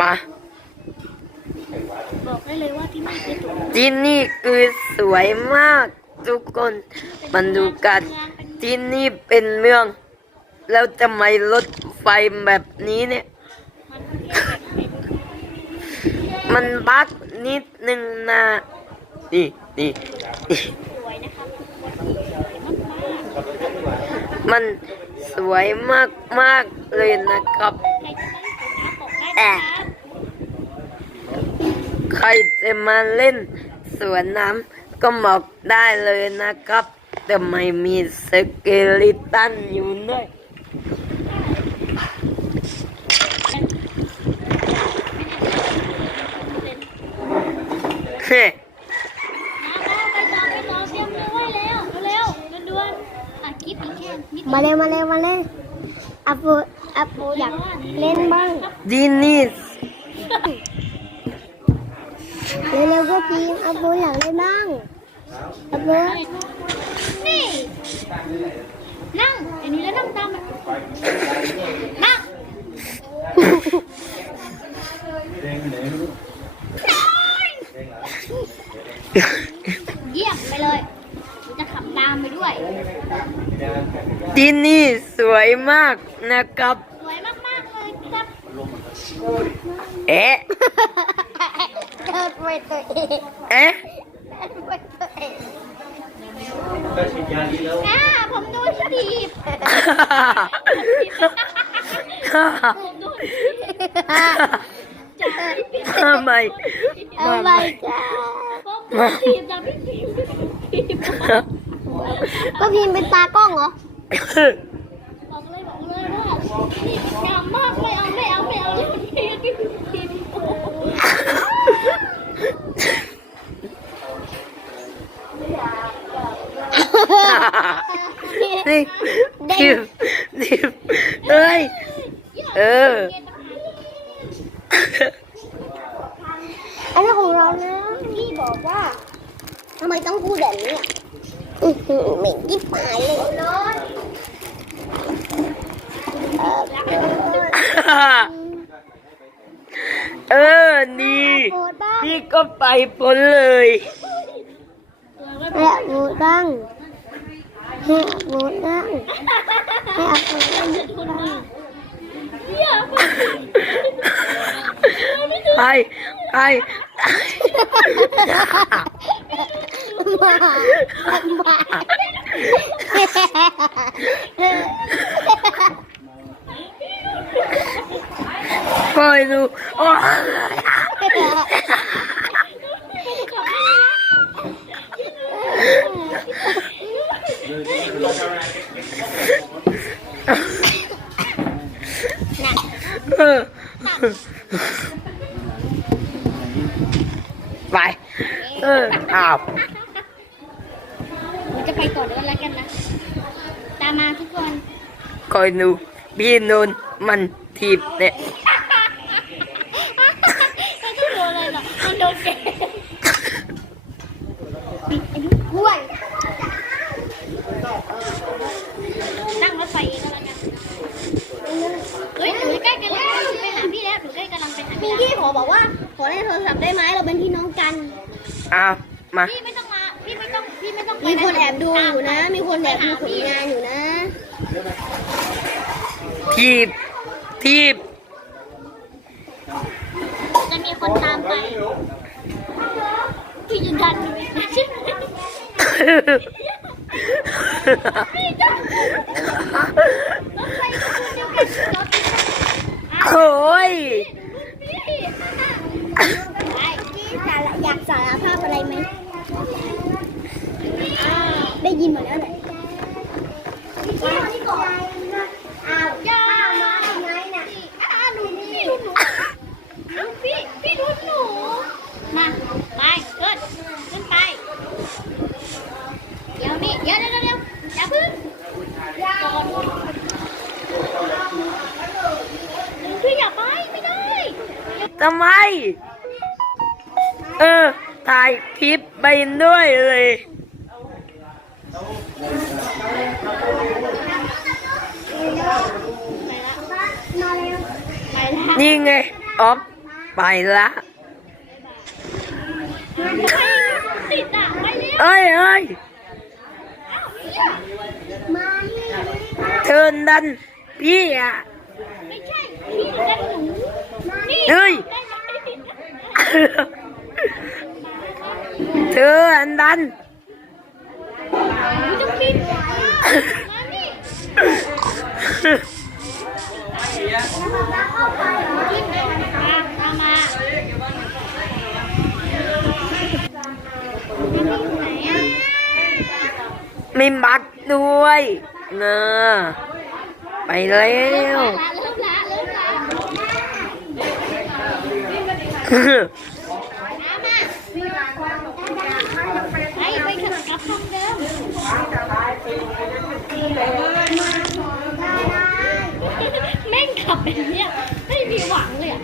มา บอกได้เลยว่าที่นี่คือจุดที่นี่คือสวยมากทุกคน มันดูกันที่นี่เป็นเมือง แล้วทำไมรถไฟแบบนี้เนี่ย มันเรียกแบบไหนดูมันบักนิดนึงนะนี่นี่นี่สวยนะครับทุกคนสวยมากมันสวยมากมากๆเลยนะครับๆใใครจะมาเล่นสวนน้ำก็บอกได้เลยนะครับ แต่ไม่มีสเกลิตันอยู่ด้วยเฮ้มาเตรียมมือไว้แล้วเฮ่มาเลยมาเลยมาเลยอัปโปอัปโปอยากเล่นบ้างดีนี่ เร็วๆก็พีมอัปโปอยากเล่นบ้างอัปโปนี่ นั่งอันนี้แล้วนั่งตามแบบนั่งเยี่ยมไปเลยจะขับตามไปด้วยดีนี่สวยมากนะครับ สวยมากๆเลยครับ เอ๊ะ เดินไปตัวเองเอ๊ะเดินไปตัวเองอ่าผมโดนถีบผมโดนถีบจากพี่ปิ๊กทำไมเอาไปจ้าผมโดนถีบจากพี่ปิ๊กถีบก็พีมเป็นตากล้องเหรอ บอกเลยบอกเลยว่านี่งามมากไม่เอาไม่เอาไม่เอาเลยพี่พี่พี่พี่ นี่ทิมทิมเอ้ย เออ อันนี้ของเรานะพี่บอกว่าทำไมต้องพูดแบบนี้อะอื้อหือเหม็นยิบหายเลยเออเออนี่โพสบ้างนี่ก็ไปพ้นเลยให้อัพโพสบ้าง ให้อัพโพสบ้างให้อัพโพสบ้าง ไปไป มามา ปล่อยดูโอ้ยเออไป เอออ้าว มัน จะไปก่อนแล้วแล้วกันนะ ตามมาทุกคนคอยดูพี่นนท์มันทีบเนี่ยไม่ต้องโดนอะไรหรอกมันโดนเกมกล้วยนั่งรถไฟเองก็แล้วกันเฮ้ยหนูใกล้กันแล้วหนูไปหาพี่แล้วหนูใกล้กำลังไปหามีพี่พี่ขอบอกว่าขอเล่นโทรศัพท์ได้ไหมเราเป็นพี่น้องกันอ้าวมาพี่ไม่ต้องมา พี่ไม่ต้องพี่ไม่ต้องไปมีคนแอบดูอยู่นะ มีคนแอบดูผลงานอยู่นะ ทีบทีบจะมีคนตามไปพี่ยืนยันอยู่ใช่ไหมพี่จ้ารถไฟขบวนเดียวกันรถโอ้ย พี่ไปพี่สาระอยากสารภาพอะไรไหมได้ ยินหมดแล้วแหละอ้าวย่ามาทำไมน่ะอ่าหนูพี่หนูดูพี่พี่ดูหนูมาไปขึ้นขึ้นไปเดี๋ยวนี่เดี๋ยวเดี๋ยวเดี๋ยวอย่าพึ่งจอดพี่อย่าไปไม่ได้ทำไมเออถ่ายคลิปไปด้วยเลย นี่ไงออฟมาไปละติดอะไปเร็วเอ้ยเอ้ยมานี่เทินดันพี่อะไม่ใช่พี่เล่นหนูนี่เฮ้ยได้ไหมเธออันดัน จะบินมานี่ตามมาไหนอะมีบัตรด้วยเงอไปแล้ว เริ่มละเริ่มละเริ่มละน้ำมาไปไปขับกลับห้องเดิมแม่ง ขับแบบเนี้ยไม่มีหวังเลยอะ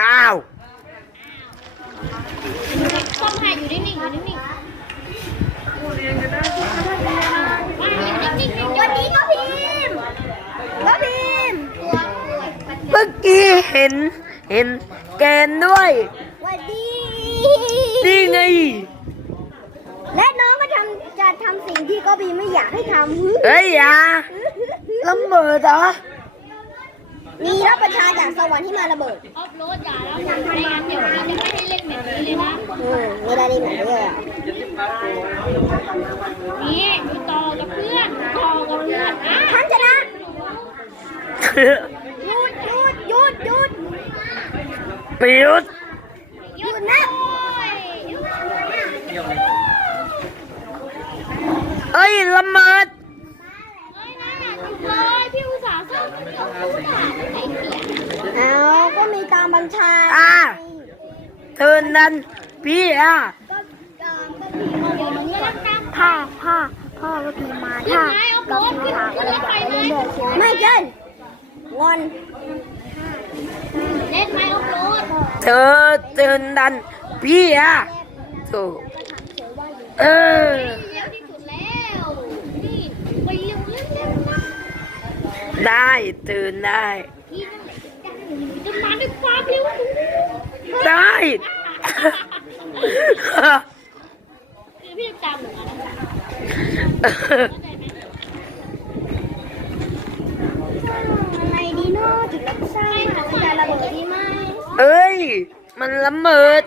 อ้าวต้อมหายอยู่นิ่งๆอยู่นิ่งๆมาอยู่นิ่งๆวันนี้ก็พิมพ์ก็พิมพ์เมื่อกี้เห็น เห็นแกนด้วย วันดีนี่ไง และน้องก็ทำจะทำสิ่งที่ก็บีไม่อยากให้ทำเฮ้ยอย่า ละเมิดเหรอ มีรับประทานจากสวรรค์ที่มาระเบิดออฟโรดอย่าแล้วไม่งั้นเดี๋ยวพี่จะไม่ให้เล่นแบบนี้เลยนะอืมไม่ได้ดีเหมือนเดิมนี่มีต่อกับเพื่อนต่อกับเพื่อนอะท่านชนะหยุดหยุดหยุดหยุดปิดหยุดนะหยุดเอ้ยละเมิด เฮ้ยนะหยุดเลยพี่อุตส่าห์สร้างเรื่องอุตส่าห์ใส่เสียง เอาก็มีตาม บัญชาอ่าเทินดันพี่อะก็ตามก็พีมาเดี๋ยวหนูจะรับตามพ่อพ่อพ่อก็พีมาขึ้นถ้าไหมออฟโรดขึ้นขึ้นรถไฟไหมไม่เกินงอนเล่นไหมออฟโรดเธอเทินดันพี่อะโถเออเร็วที่สุดแล้วนี่ไปเร็วเร็วเร็วได้ตื่นได้ พี่นั่นแหละจะมาด้วยความเร็วสูง ได้ คือพี่จะจำหนูนะเข้าใจไหมอะไรดีเนาะจุดรับทราบจะระเบิดดีไหมเอ้ย มันละเมิด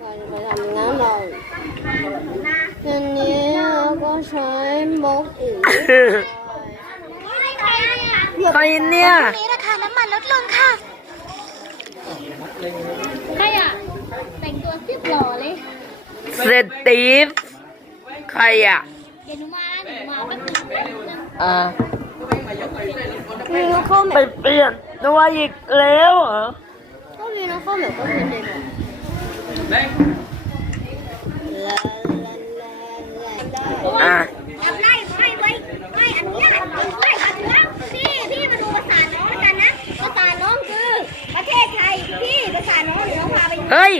ก่อนไปทำน้ำเราทีนี้ก็ใช้บล็อกอีกใครเนี่ยใครเนี่ยนี้ราคาน้ำมันลดลงค่ะ ใครอะ แต่งตัวซิบหล่อเลยเซตีฟ ใครอะ เดี๋ยวหนูมาหนูมาแป๊บนึงแป๊บนึงอ่ามีน้องข้าวแบไปบเปลี่ยนตัวอีกแล้วเหรอ ก็มีน้องข้าวแบบก็เป็นเด็กลาลาลาลา อะ จับไล่ไม่ไว้ไม่อนุญาตไม่อนุญาตพี่พี่มาดูภาษาน้องกันนะภาษาน้องคือ ประเทศไทยพี่ภาษาน้องเดี๋ยวน้องพาไป เฮ้ย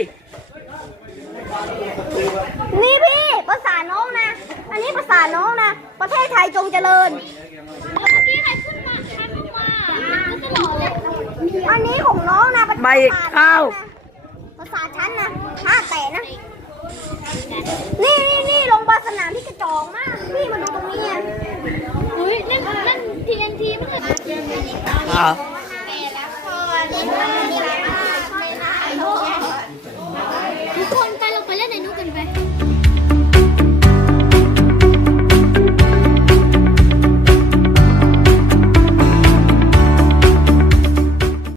นี่พี่ภาษาน้องนะ อันนี้ภาษาน้องนะ ประเทศไทยจ งเจริญแล้วเมื่อกี้ใครขึ้นมาใครขึ้นมาก็จะหล่อเลยอันนี้ของน้องนะภาษาใบข้าวภาษาฉันนะห้าแต่นะ นี่นี่นี่ลงบาสนามที่กระจอกมาก พี่มาดูตรงนี้อะอุ้ยเล่นเล่น TNT ไม่เคยอะแต่ละคน